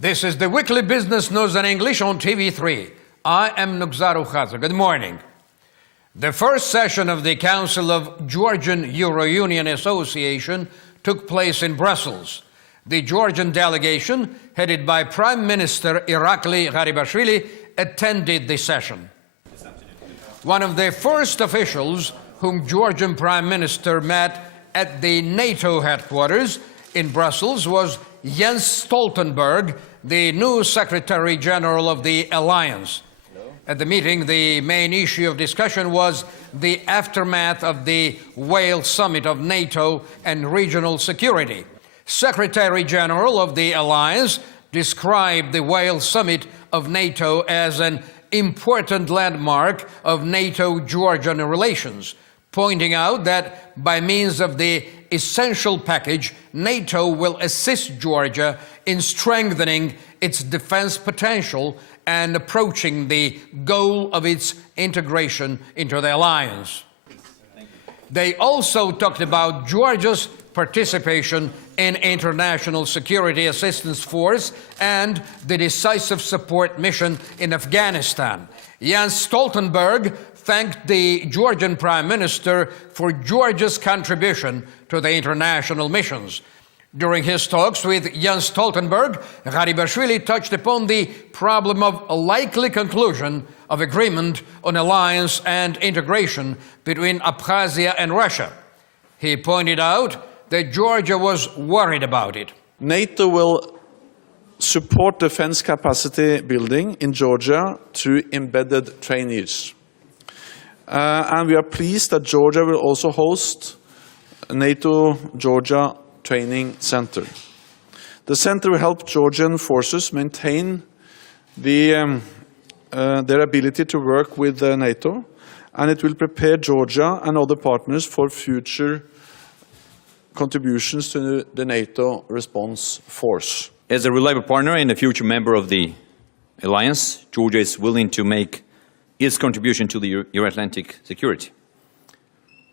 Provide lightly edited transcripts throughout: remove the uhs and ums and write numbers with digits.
This is the weekly business news in English on TV3. I am Nugzaru Khaza. Good morning. The first session of the Council of Georgian Euro-Union Association took place in Brussels. The Georgian delegation, headed by Prime Minister Irakli Garibashvili, attended the session. One of the first officials whom Georgian Prime Minister met at the NATO headquarters in Brussels was Jens Stoltenberg, the new Secretary General of the Alliance. At the meeting, the main issue of discussion was the aftermath of the Wales Summit of NATO and regional security. Secretary General of the Alliance described the Wales Summit of NATO as an important landmark of NATO-Georgian relations, pointing out that by means of the essential package, NATO will assist Georgia in strengthening its defense potential and approaching the goal of its integration into the alliance. They also talked about Georgia's participation in International Security Assistance Force and the decisive support mission in Afghanistan. Jens Stoltenberg thanked the Georgian Prime Minister for Georgia's contribution to the international missions. During his talks with Jens Stoltenberg, Garibashvili touched upon the problem of a likely conclusion of agreement on alliance and integration between Abkhazia and Russia. He pointed out that Georgia was worried about it. NATO will support defense capacity building in Georgia through embedded trainees. And we are pleased that Georgia will also host a NATO Georgia Training Center. The center will help Georgian forces maintain their ability to work with NATO, and it will prepare Georgia and other partners for future contributions to the NATO response force. As a reliable partner and a future member of the alliance, Georgia is willing to make its contribution to the Euro-Atlantic security.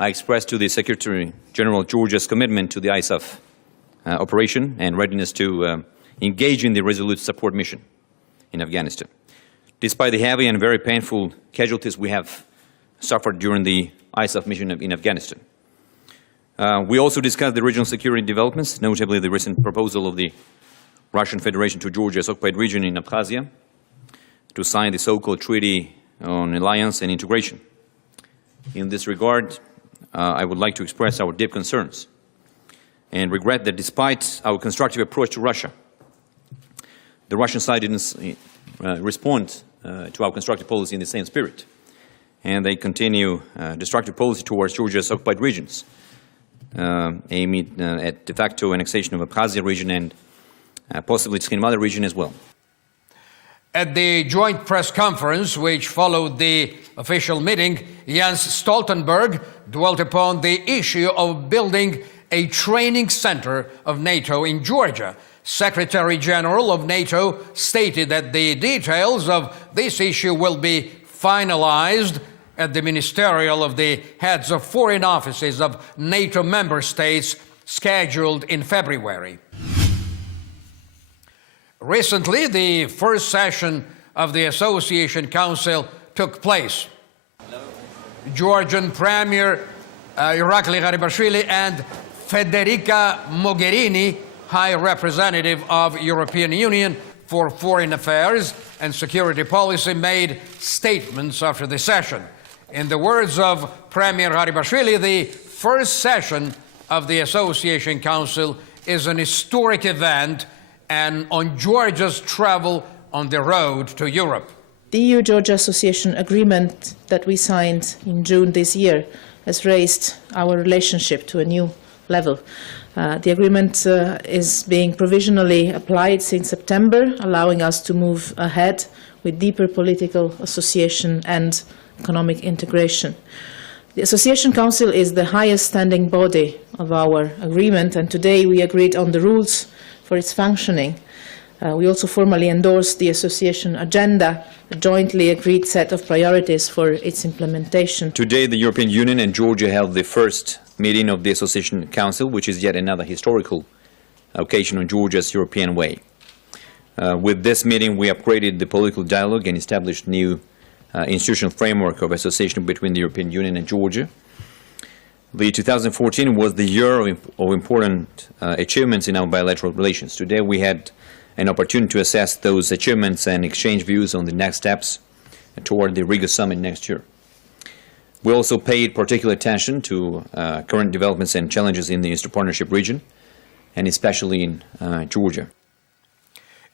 I expressed to the Secretary General Georgia's commitment to the ISAF operation and readiness to engage in the resolute support mission in Afghanistan. Despite the heavy and very painful casualties we have suffered during the ISAF mission in Afghanistan. We also discussed the regional security developments, notably the recent proposal of the Russian Federation to Georgia's occupied region in Abkhazia to sign the so-called Treaty on Alliance and Integration. In this regard, I would like to express our deep concerns and regret that despite our constructive approach to Russia, the Russian side didn't respond to our constructive policy in the same spirit, and they continue destructive policy towards Georgia's occupied regions, aiming at de facto annexation of Abkhazia region and possibly Tskhinmala region as well. At the joint press conference which followed the official meeting, Jens Stoltenberg dwelt upon the issue of building a training center of NATO in Georgia. Secretary General of NATO stated that the details of this issue will be finalized at the ministerial of the heads of foreign offices of NATO member states scheduled in February. Recently, the first session of the Association Council took place. Georgian Premier Irakli Garibashvili and Federica Mogherini, High Representative of European Union for Foreign Affairs and Security Policy, made statements after the session. In the words of Premier Garibashvili, the first session of the Association Council is an historic event and on Georgia's travel on the road to Europe. The EU-Georgia Association Agreement that we signed in June this year has raised our relationship to a new level. The agreement is being provisionally applied since September, allowing us to move ahead with deeper political association and economic integration. The Association Council is the highest standing body of our agreement, and today we agreed on the rules for its functioning. We also formally endorsed the association agenda, a jointly agreed set of priorities for its implementation. Today, the European Union and Georgia held the first meeting of the Association Council, which is yet another historical occasion on Georgia's European way. With this meeting, we upgraded the political dialogue and established new institutional framework of association between the European Union and Georgia. The 2014 was the year of important achievements in our bilateral relations. Today we had an opportunity to assess those achievements and exchange views on the next steps toward the Riga summit next year. We also paid particular attention to current developments and challenges in the Eastern Partnership region, and especially in Georgia.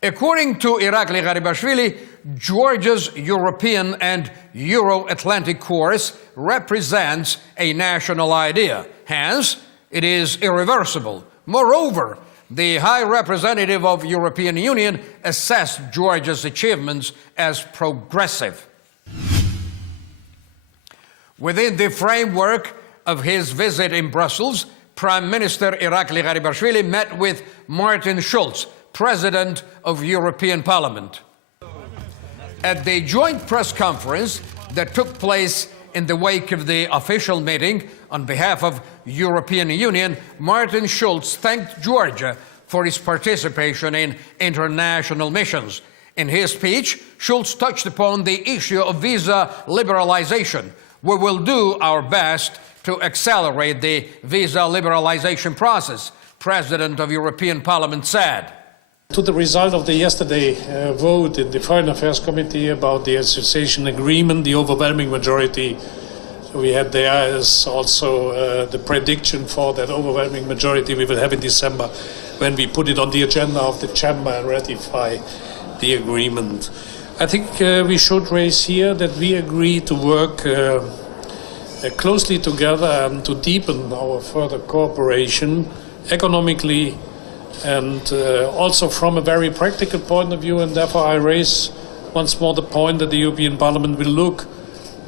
According to Irakli Garibashvili, Georgia's European and Euro-Atlantic course represents a national idea. Hence, it is irreversible. Moreover, the High Representative of the European Union assessed Georgia's achievements as progressive. Within the framework of his visit in Brussels, Prime Minister Irakli Garibashvili met with Martin Schulz, President of the European Parliament. At the joint press conference that took place in the wake of the official meeting on behalf of the European Union, Martin Schulz thanked Georgia for its participation in international missions. In his speech, Schulz touched upon the issue of visa liberalization. We will do our best to accelerate the visa liberalization process, President of the European Parliament said. To the result of the yesterday vote in the Foreign Affairs Committee about the association agreement, the overwhelming majority we had there is also the prediction for that overwhelming majority we will have in December when we put it on the agenda of the Chamber and ratify the agreement. I think we should raise here that we agree to work closely together and to deepen our further cooperation economically and also from a very practical point of view, and therefore I raise once more the point that the European Parliament will look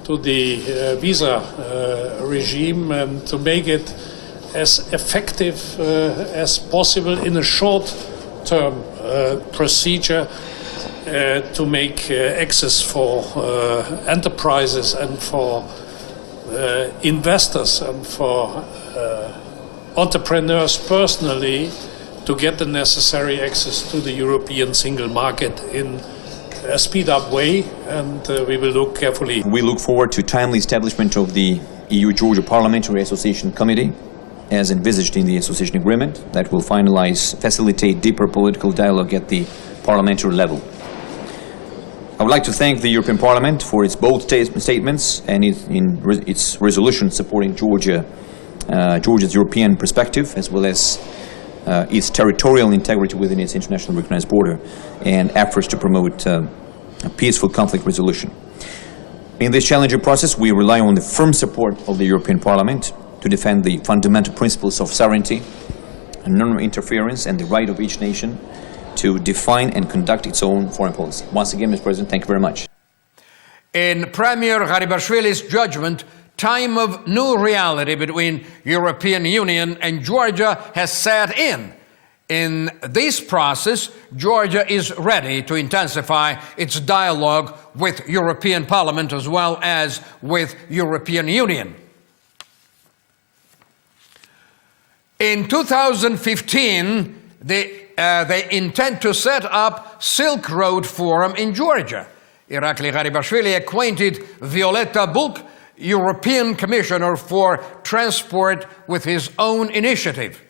to the visa regime and to make it as effective as possible in a short-term procedure to make access for enterprises and for investors and for entrepreneurs personally to get the necessary access to the European single market in a speed-up way, and we will look carefully. We look forward to timely establishment of the EU-Georgia Parliamentary Association Committee, as envisaged in the association agreement, that will facilitate deeper political dialogue at the parliamentary level. I would like to thank the European Parliament for its bold statements and its resolution supporting Georgia's European perspective, as well as its territorial integrity within its internationally recognized border and efforts to promote a peaceful conflict resolution. In this challenging process, we rely on the firm support of the European Parliament to defend the fundamental principles of sovereignty and non-interference and the right of each nation to define and conduct its own foreign policy. Once again, Mr. President, thank you very much. In Premier Garibashvili's judgment, time of new reality between European Union and Georgia has set in. In this process, Georgia is ready to intensify its dialogue with European Parliament as well as with European Union. In 2015, they intend to set up Silk Road Forum in Georgia. Irakli Garibashvili acquainted Violeta Bulc, European Commissioner for Transport, with his own initiative.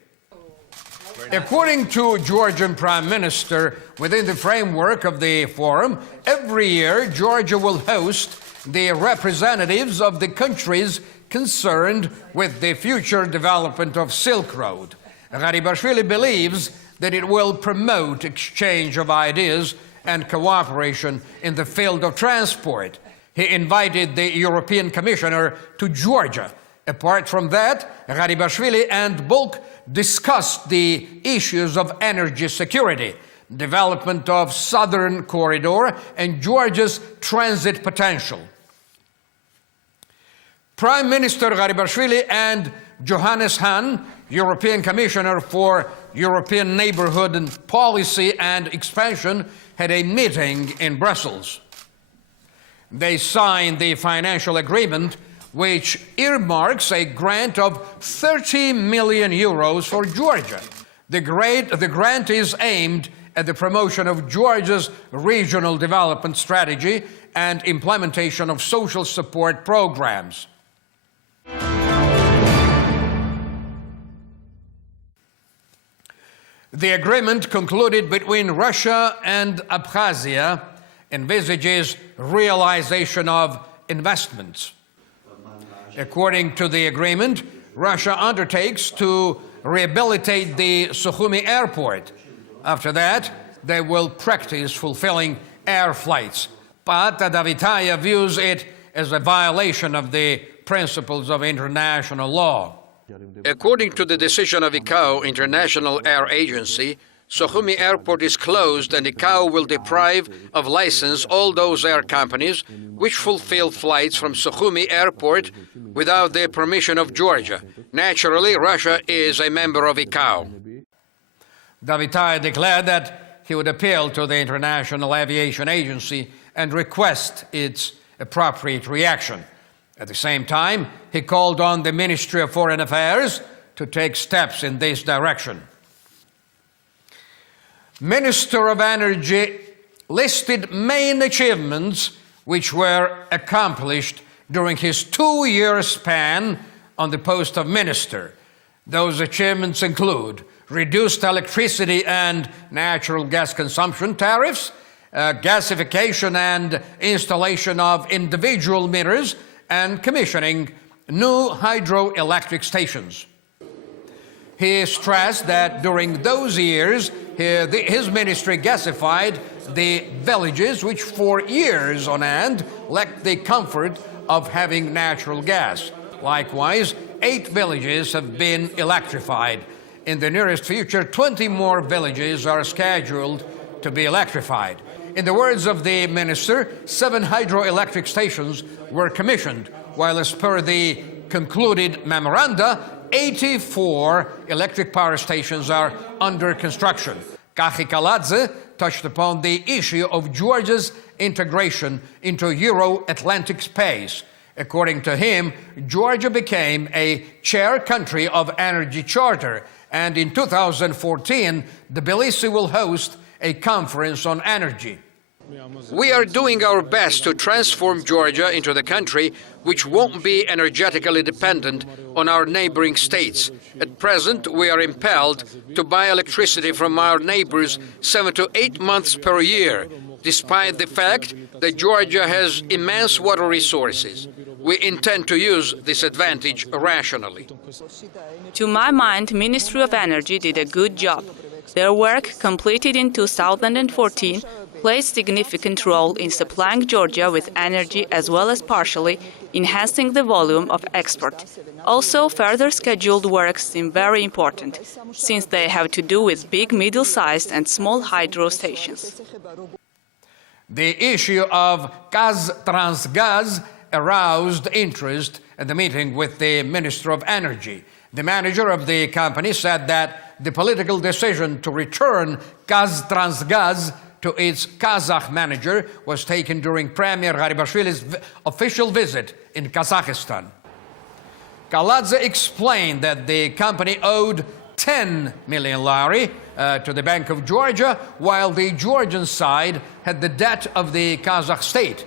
According to Georgian Prime Minister, within the framework of the forum, every year Georgia will host the representatives of the countries concerned with the future development of Silk Road. Garibashvili believes that it will promote exchange of ideas and cooperation in the field of transport. He invited the European Commissioner to Georgia. Apart from that, Garibashvili and Bulc discussed the issues of energy security, development of Southern Corridor, and Georgia's transit potential. Prime Minister Garibashvili and Johannes Hahn, European Commissioner for European Neighbourhood and Policy and Expansion, had a meeting in Brussels. They signed the financial agreement, which earmarks a grant of 30 million euros for Georgia. The grant is aimed at the promotion of Georgia's regional development strategy and implementation of social support programs. The agreement concluded between Russia and Abkhazia envisages realization of investments. According to the agreement, Russia undertakes to rehabilitate the Sukhumi airport. After that, they will practice fulfilling air flights. But Davitaya views it as a violation of the principles of international law. According to the decision of ICAO, International Air Agency, Sukhumi Airport is closed and ICAO will deprive of license all those air companies which fulfill flights from Sukhumi Airport without the permission of Georgia. Naturally, Russia is a member of ICAO. Davitaya declared that he would appeal to the International Aviation Agency and request its appropriate reaction. At the same time, he called on the Ministry of Foreign Affairs to take steps in this direction. Minister of Energy listed main achievements which were accomplished during his 2-year span on the post of minister. Those achievements include reduced electricity and natural gas consumption tariffs, gasification and installation of individual meters, and commissioning new hydroelectric stations. He stressed that during those years, his ministry gasified the villages which for years on end lacked the comfort of having natural gas. Likewise, 8 villages have been electrified. In the nearest future, 20 more villages are scheduled to be electrified. In the words of the minister, 7 hydroelectric stations were commissioned, while as per the concluded memoranda, 84 electric power stations are under construction. Kaladze touched upon the issue of Georgia's integration into Euro-Atlantic space. According to him, Georgia became a chair country of Energy Charter, and in 2014, Tbilisi will host a conference on energy. We are doing our best to transform Georgia into the country which won't be energetically dependent on our neighboring states. At present, we are impelled to buy electricity from our neighbors 7 to 8 months per year, despite the fact that Georgia has immense water resources. We intend to use this advantage rationally. To my mind, Ministry of Energy did a good job. Their work, completed in 2014, plays a significant role in supplying Georgia with energy as well as partially enhancing the volume of export. Also, further scheduled works seem very important, since they have to do with big, middle-sized and small hydro stations. The issue of Transgaz aroused interest at the meeting with the Minister of Energy. The manager of the company said that the political decision to return Transgaz to its Kazakh manager was taken during Premier Garibashvili's official visit in Kazakhstan. Kaladze explained that the company owed 10 million lari to the Bank of Georgia, while the Georgian side had the debt of the Kazakh state.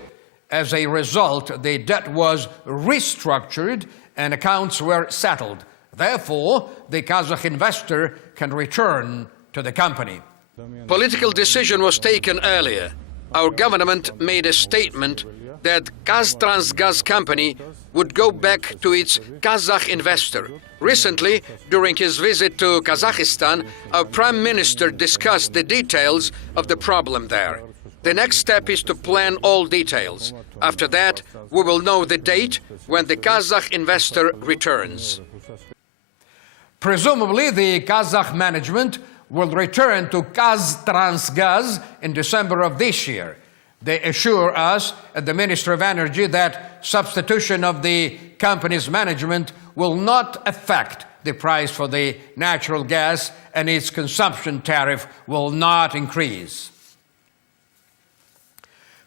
As a result, the debt was restructured and accounts were settled. Therefore, the Kazakh investor can return to the company. Political decision was taken earlier. Our government made a statement that Transgaz company would go back to its Kazakh investor. Recently, during his visit to Kazakhstan, our Prime Minister discussed the details of the problem there. The next step is to plan all details. After that, we will know the date when the Kazakh investor returns. Presumably, the Kazakh management will return to Transgaz in December of this year. They assure us at the Ministry of Energy that substitution of the company's management will not affect the price for the natural gas, and its consumption tariff will not increase.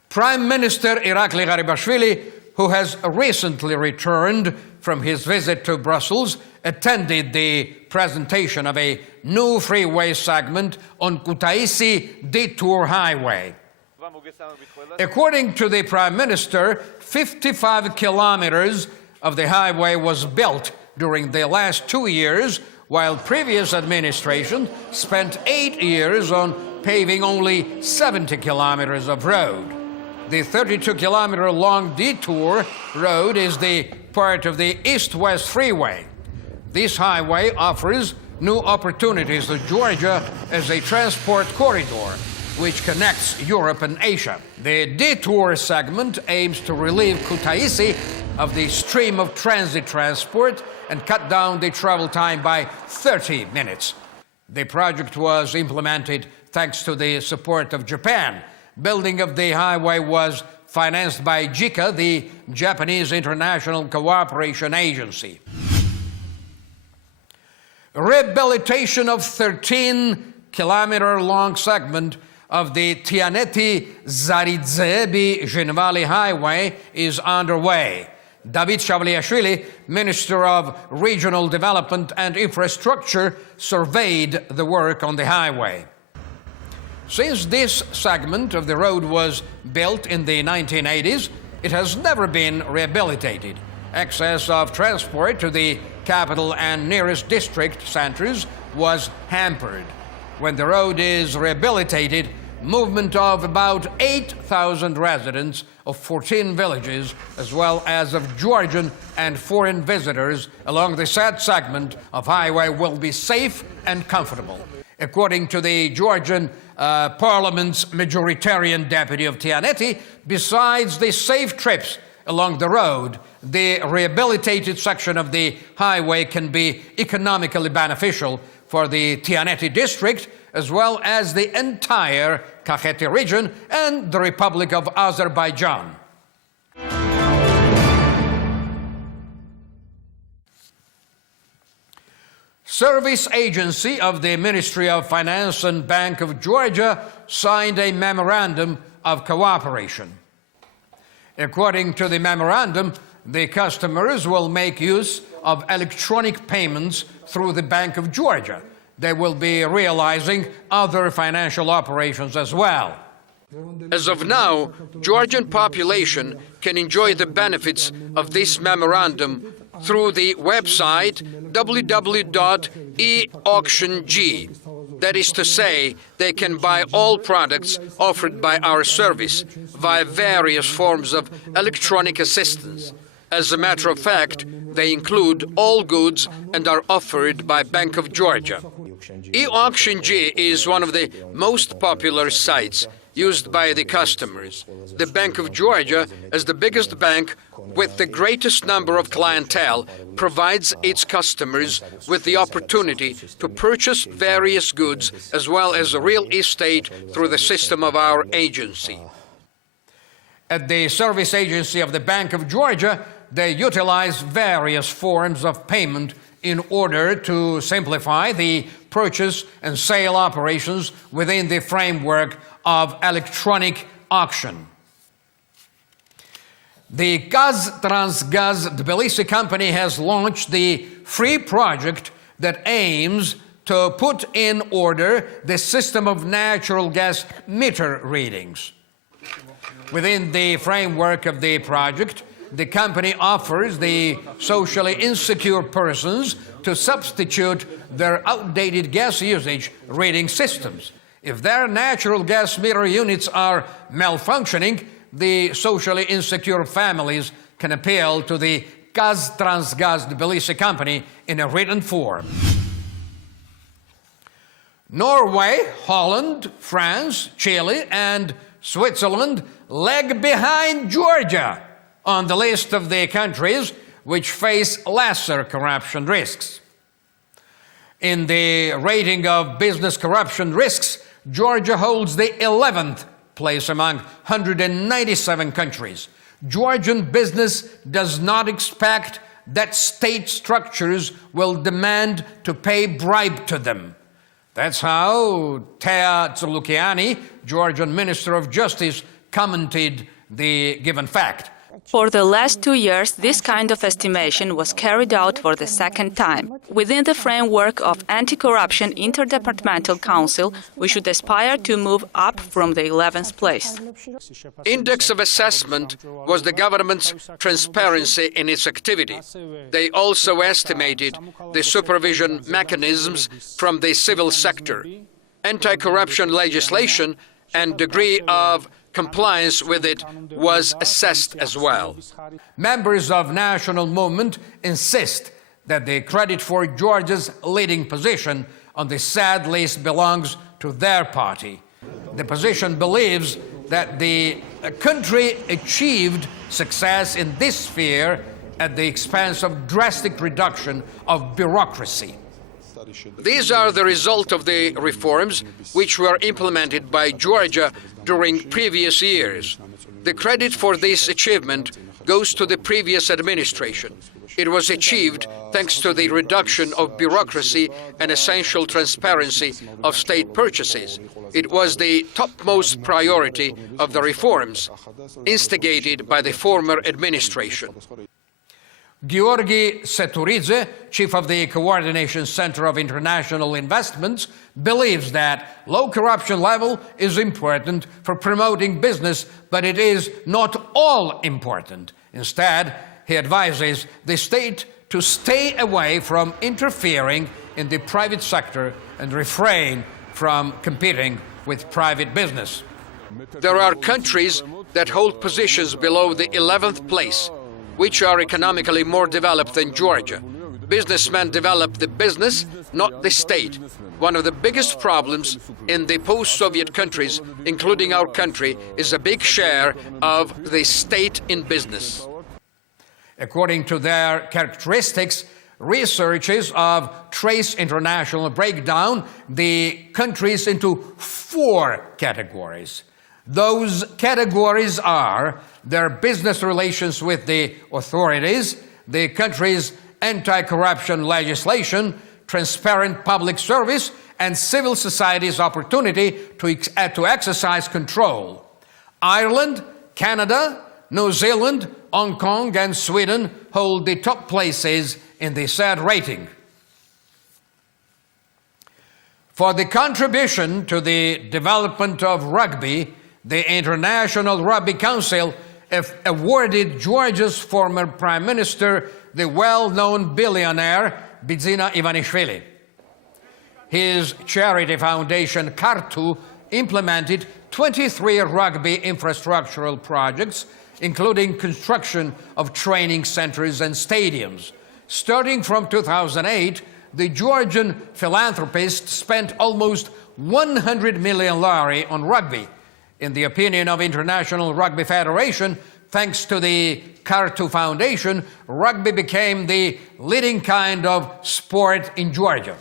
Prime Minister Irakli Garibashvili, who has recently returned from his visit to Brussels, attended the presentation of a new freeway segment on Kutaisi Detour Highway. According to the Prime Minister, 55 kilometers of the highway was built during the last 2 years, while previous administration spent 8 years on paving only 70 kilometers of road. The 32-kilometer long detour road is the part of the East-West Freeway. This highway offers new opportunities to Georgia as a transport corridor, which connects Europe and Asia. The detour segment aims to relieve Kutaisi of the stream of transit transport and cut down the travel time by 30 minutes. The project was implemented thanks to the support of Japan. Building of the highway was financed by JICA, the Japanese International Cooperation Agency. Rehabilitation of 13-kilometer-long segment of the Tianeti-Zaridzebi-Zhinvali Highway is underway. David Shavliashvili, Minister of Regional Development and Infrastructure, surveyed the work on the highway. Since this segment of the road was built in the 1980s, it has never been rehabilitated. Access of transport to the capital and nearest district centers was hampered. When the road is rehabilitated, movement of about 8,000 residents of 14 villages, as well as of Georgian and foreign visitors along the said segment of highway will be safe and comfortable. According to the Georgian Parliament's majoritarian deputy of Tianeti, besides the safe trips along the road, the rehabilitated section of the highway can be economically beneficial for the Tianeti district, as well as the entire Kakheti region and the Republic of Azerbaijan. Service Agency of the Ministry of Finance and Bank of Georgia signed a memorandum of cooperation. According to the memorandum, the customers will make use of electronic payments through the Bank of Georgia. They will be realizing other financial operations as well. As of now, Georgian population can enjoy the benefits of this memorandum through the website www.eauctiong. That is to say, they can buy all products offered by our service via various forms of electronic assistance. As a matter of fact, they include all goods and are offered by Bank of Georgia. eAuctiong is one of the most popular sites used by the customers. The Bank of Georgia, as the biggest bank with the greatest number of clientele, provides its customers with the opportunity to purchase various goods as well as real estate through the system of our agency. At the service agency of the Bank of Georgia, they utilize various forms of payment in order to simplify the purchase and sale operations within the framework of electronic auction. The Gaz-Transgaz Tbilisi company has launched the free project that aims to put in order the system of natural gas meter readings. Within the framework of the project, the company offers the socially insecure persons to substitute their outdated gas usage reading systems. If their natural gas meter units are malfunctioning, the socially insecure families can appeal to the Gaz-Transgaz Tbilisi company in a written form. Norway, Holland, France, Chile, and Switzerland lag behind Georgia on the list of the countries which face lesser corruption risks. In the rating of business corruption risks, Georgia holds the 11th place among 197 countries. Georgian business does not expect that state structures will demand to pay bribe to them. That's how Tea Tsulukiani, Georgian Minister of Justice, commented the given fact. For the last 2 years, this kind of estimation was carried out for the second time. Within the framework of Anti-Corruption Interdepartmental Council, we should aspire to move up from the 11th place. Index of assessment was the government's transparency in its activity. They also estimated the supervision mechanisms from the civil sector, anti-corruption legislation, and degree of compliance with it was assessed as well. Members of National Movement insist that the credit for Georgia's leading position on the SAD list belongs to their party. The opposition believes that the country achieved success in this sphere at the expense of drastic reduction of bureaucracy. These are the result of the reforms which were implemented by Georgia during previous years. The credit for this achievement goes to the previous administration. It was achieved thanks to the reduction of bureaucracy and essential transparency of state purchases. It was the topmost priority of the reforms instigated by the former administration. Georgi Seturidze, chief of the Coordination Center of International Investments, believes that low corruption level is important for promoting business, but it is not all important. Instead, he advises the state to stay away from interfering in the private sector and refrain from competing with private business. There are countries that hold positions below the 11th place, which are economically more developed than Georgia. Businessmen develop the business, not the state. One of the biggest problems in the post-Soviet countries, including our country, is a big share of the state in business. According to their characteristics, researchers of Trace International break down the countries into 4 categories. Those categories are their business relations with the authorities, the country's anti-corruption legislation, transparent public service, and civil society's opportunity to exercise control. Ireland, Canada, New Zealand, Hong Kong, and Sweden hold the top places in the SAD rating. For the contribution to the development of rugby, the International Rugby Council awarded Georgia's former Prime Minister, the well-known billionaire Bidzina Ivanishvili. His charity foundation, Kartu, implemented 23 rugby infrastructural projects, including construction of training centers and stadiums. Starting from 2008, the Georgian philanthropist spent almost 100 million lari on rugby. In the opinion of International Rugby Federation, thanks to the Kartu Foundation, rugby became the leading kind of sport in Georgia.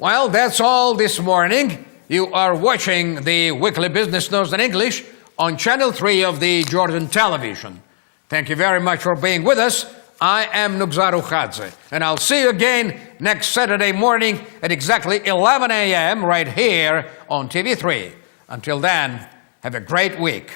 Well, that's all this morning. You are watching the Weekly Business News in English on Channel 3 of the Georgian television. Thank you very much for being with us. I am Nugzaru Khadze, and I'll see you again next Saturday morning at exactly 11 a.m. right here on TV3. Until then, have a great week.